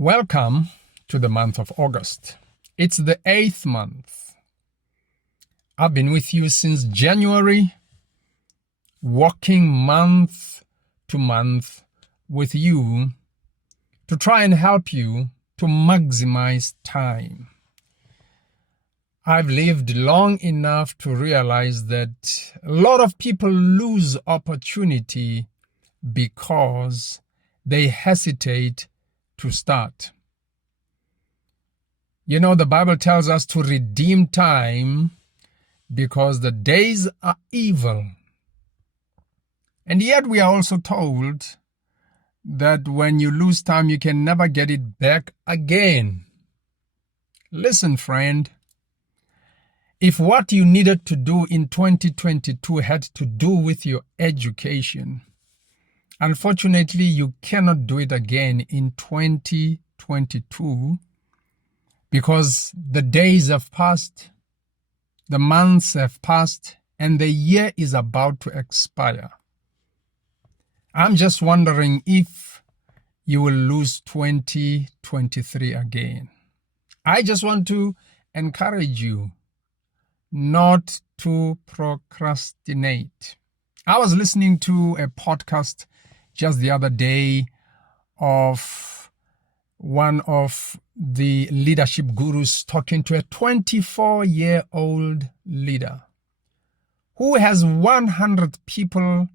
Welcome to the month of August. It's the 8th month. I've been with you since January, walking month to month with you to try and help you to maximize time. I've lived long enough to realize that a lot of people lose opportunity because they hesitate to start. You know, the Bible tells us to redeem time because the days are evil. And yet we are also told that when you lose time, you can never get it back again. Listen, friend, if what you needed to do in 2022 had to do with your education, unfortunately, you cannot do it again in 2022 because the days have passed, the months have passed, and the year is about to expire. I'm just wondering if you will lose 2023 again. I just want to encourage you not to procrastinate. I was listening to a podcast just the other day of one of the leadership gurus talking to a 24-year-old leader who has 100 people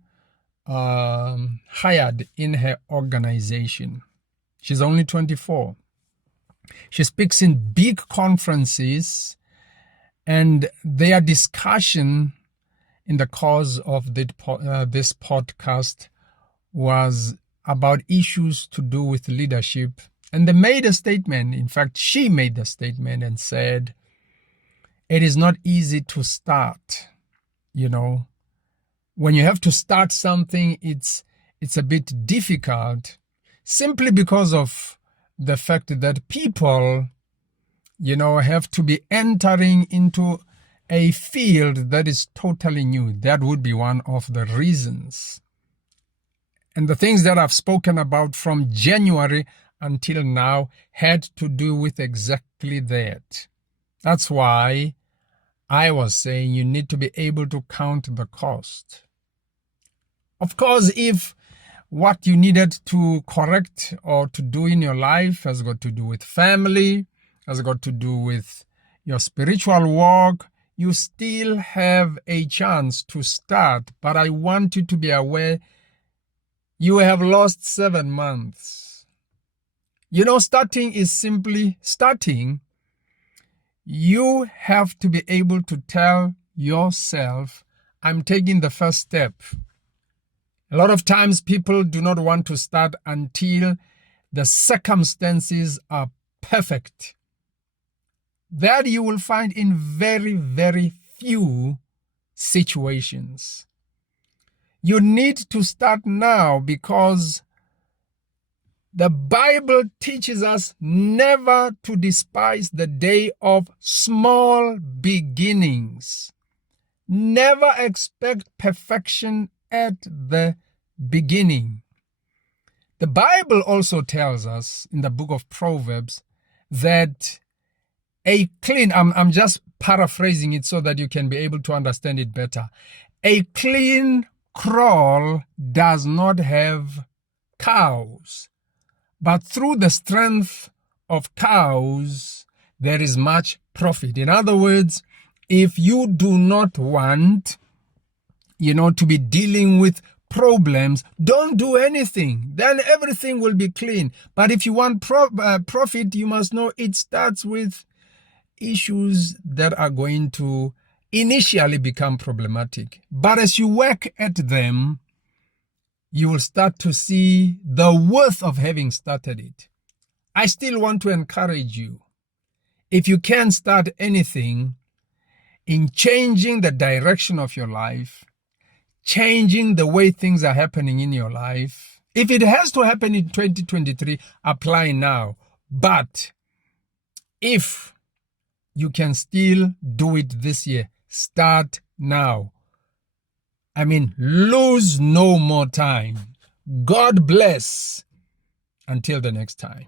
hired in her organization. She's only 24. She speaks in big conferences, and their discussion in the course of this podcast was about issues to do with leadership. And they made a statement. In fact, she made the statement and said, it is not easy to start. You know, when you have to start something, it's a bit difficult simply because of the fact that people, you know, have to be entering into a field that is totally new. That would be one of the reasons. And the things that I've spoken about from January until now had to do with exactly that. That's why I was saying you need to be able to count the cost. Of course, if what you needed to correct or to do in your life has got to do with family, has got to do with your spiritual walk, you still have a chance to start. But I want you to be aware you have lost 7 months. You know, starting is simply starting. You have to be able to tell yourself, I'm taking the first step. A lot of times people do not want to start until the circumstances are perfect. That you will find in very, very few situations. You need to start now because the Bible teaches us never to despise the day of small beginnings. Never expect perfection at the beginning. The Bible also tells us in the book of Proverbs that a clean, I'm just paraphrasing it so that you can be able to understand it better. A clean kraal does not have cows, but through the strength of cows, there is much profit. In other words, if you do not want, to be dealing with problems, don't do anything. Then everything will be clean. But if you want profit, you must know it starts with issues that are going to initially become problematic. But as you work at them, you will start to see the worth of having started it. I still want to encourage you. If you can start anything in changing the direction of your life, changing the way things are happening in your life, if it has to happen in 2023, apply now. But if you can still do it this year, start now. Lose no more time. God bless. Until the next time.